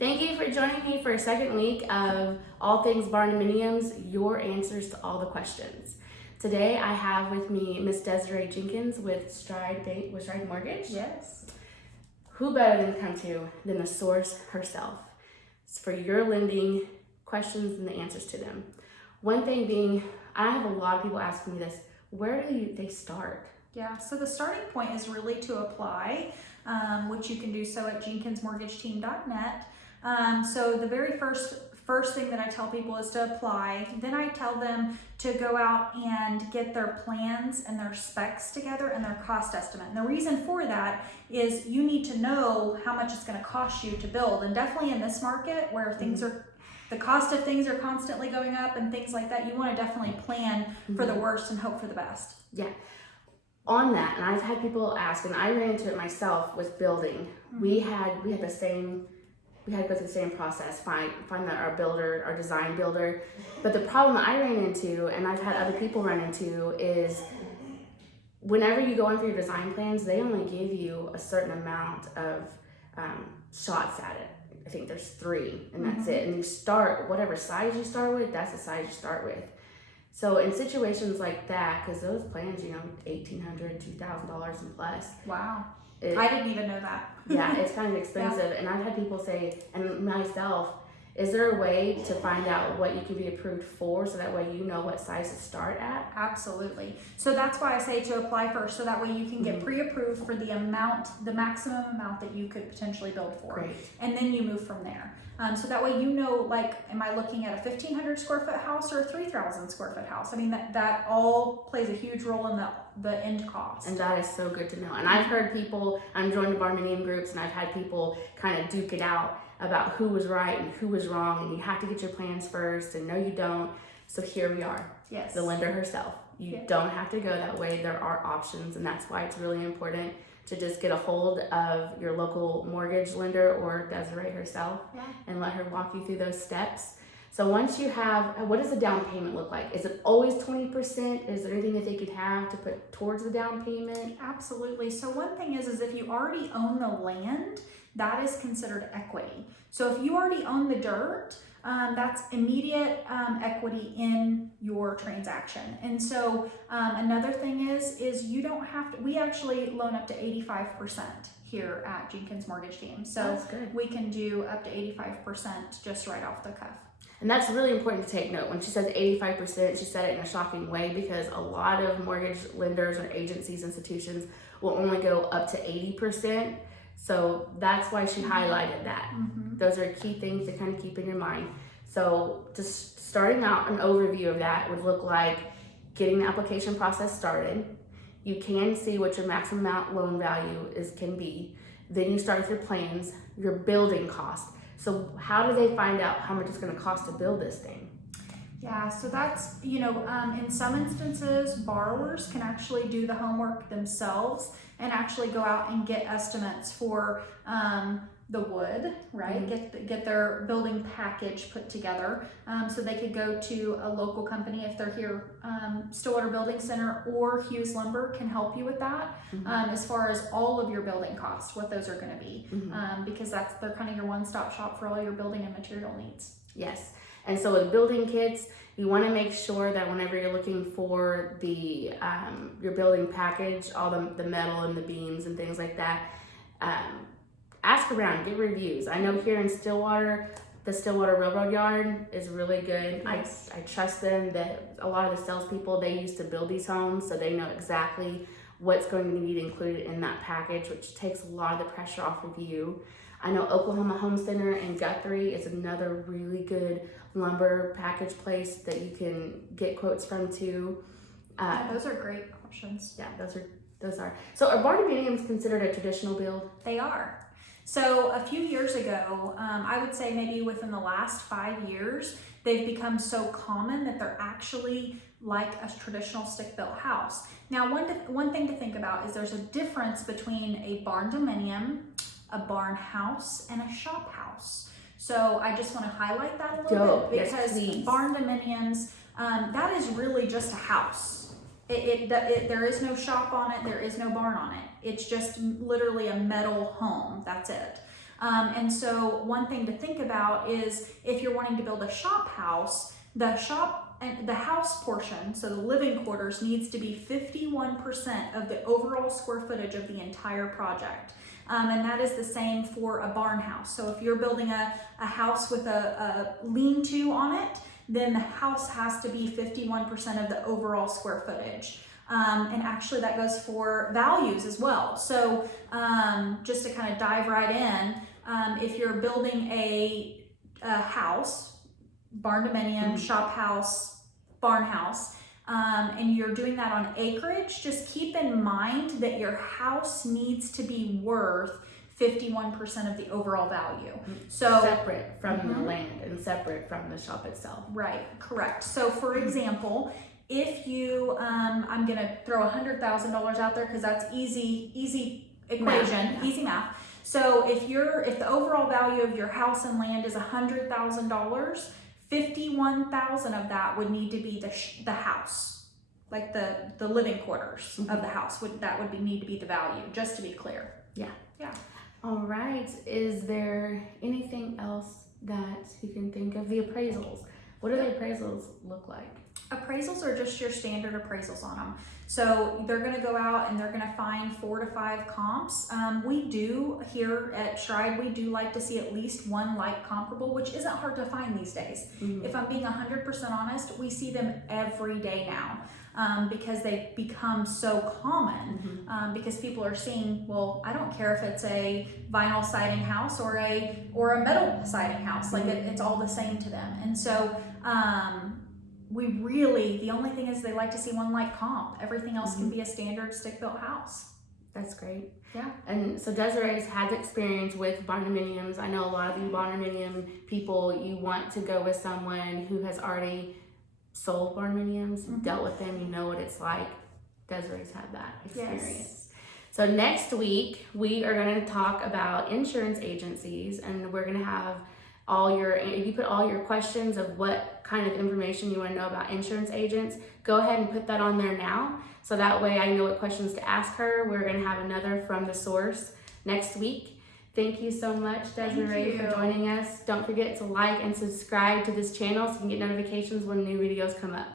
Thank you for joining me for a second week of All Things Barndominiums, your answers to all the questions. Today I have with me Miss Desiree Jenkins with Stride Mortgage. Yes. Who better than come to than the source herself? It's for your lending questions and the answers to them. One thing being, I have a lot of people asking me this, where do they start? Yeah, so the starting point is really to apply, which you can do so at jenkinsmortgageteam.net. So the very first thing that I tell people is to apply. Then I tell them to go out and get their plans and their specs together and their cost estimate. And the reason for that is you need to know how much it's going to cost you to build. And definitely in this market where the cost of things are constantly going up and things like that, you want to definitely plan for the worst and hope for the best. Yeah. On that, and I've had people ask, and I ran into it myself with building. We had to go through the same process, find our design builder. But the problem I ran into, and I've had other people run into, is whenever you go in for your design plans, they only give you a certain amount of shots at it. I think there's 3, and that's it. And you start, whatever size you start with, that's the size you start with. So in situations like that, because those plans, $1,800, $2,000 and plus. Wow. I didn't even know that. Yeah, it's kind of expensive. Yeah. And I've had people say, and myself, is there a way to find out what you can be approved for so that way you know what size to start at? Absolutely. So that's why I say to apply first, so that way you can get pre-approved for the maximum amount that you could potentially build for. Great. And then you move from there. So that way you know, like, am I looking at a 1,500 square foot house or a 3,000 square foot house? I mean, that all plays a huge role in the end cost. And that is so good to know. And I've heard people, I'm joined the Barndominium groups, and I've had people kind of duke it out about who was right and who was wrong, and you have to get your plans first, and no you don't. So here we are. Yes. The lender herself. You don't have to go that way. There are options, and that's why it's really important to just get a hold of your local mortgage lender or Desiree herself and let her walk you through those steps. So once you have, what does the down payment look like? Is it always 20%? Is there anything that they could have to put towards the down payment? Absolutely. So one thing is if you already own the land, that is considered equity. So if you already own the dirt, that's immediate equity in your transaction. And so another thing is you don't have to, we actually loan up to 85% here at Jenkins Mortgage Team. So we can do up to 85% just right off the cuff. And that's really important to take note. When she says 85%, she said it in a shocking way because a lot of mortgage lenders or agencies, institutions will only go up to 80%. So that's why she highlighted that. Those are key things to kind of keep in your mind. So just starting out, an overview of that would look like getting the application process started. You can see what your maximum amount loan value can be. Then you start with your plans, your building cost. So how do they find out how much it's going to cost to build this thing? Yeah, so that's, in some instances, borrowers can actually do the homework themselves and actually go out and get estimates for the wood, right? Get their building package put together. So they could go to a local company if they're here. Stillwater Building Center or Hughes Lumber can help you with that as far as all of your building costs, what those are going to be, because they're kind of your one-stop shop for all your building and material needs. Yes. And so with building kits, you want to make sure that whenever you're looking for the your building package, all the metal and the beams and things like that, ask around, get reviews. I know here in Stillwater, the Stillwater Railroad Yard is really good. Yes. I trust them. That a lot of the salespeople, they used to build these homes, so they know exactly what's going to be included in that package, which takes a lot of the pressure off of you. I know Oklahoma Home Center in Guthrie is another really good lumber package place that you can get quotes from too. Those are great options. Yeah, those are. So are Barndominiums considered a traditional build? They are. So a few years ago, I would say maybe within the last 5 years, they've become so common that they're actually like a traditional stick-built house. Now, one thing to think about is there's a difference between a barndominium, a barn house, and a shop house. So I just want to highlight that a little bit because barndominiums, that is really just a house. There is no shop on it, there is no barn on it. It's just literally a metal home, that's it. And so one thing to think about is if you're wanting to build a shop house, the house portion, so the living quarters, needs to be 51% of the overall square footage of the entire project. And that is the same for a barn house. So if you're building a house with a lean-to on it, then the house has to be 51% of the overall square footage. And actually that goes for values as well. So just to kind of dive right in, if you're building a house, barndominium, shop house, barn house, and you're doing that on acreage, just keep in mind that your house needs to be worth 51% of the overall value. So separate from the land and separate from the shop itself. Right, correct. So for example, if you, I'm gonna throw $100,000 out there because that's easy equation, easy math. So if the overall value of your house and land is $100,000, 51,000 of that would need to be the house, like the living quarters of the house. Need to be the value, just to be clear. Yeah. Yeah. All right. Is there anything else that you can think of? The appraisals. What do the appraisals look like? Appraisals are just your standard appraisals on them. So they're going to go out and they're going to find 4 to 5 comps. We do here at Stride, we do like to see at least one like comparable, which isn't hard to find these days. If I'm being 100% honest, we see them every day now. Because they've become so common, because people are seeing, well, I don't care if it's a vinyl siding house or a metal siding house, like it's all the same to them. And so the only thing is they like to see one like comp. Everything else can be a standard stick-built house. That's great. Yeah. And so Desiree's had experience with barndominiums. I know a lot of you barndominium people, you want to go with someone who has already sold barndominiums, dealt with them, you know what it's like. Desiree's had that experience. Yes. So next week, we are going to talk about insurance agencies, and we're going to have you put all your questions of what kind of information you want to know about insurance agents, go ahead and put that on there now. So that way I know what questions to ask her. We're going to have another from the source next week. Thank you so much, Desiree, for joining us. Don't forget to like and subscribe to this channel so you can get notifications when new videos come up.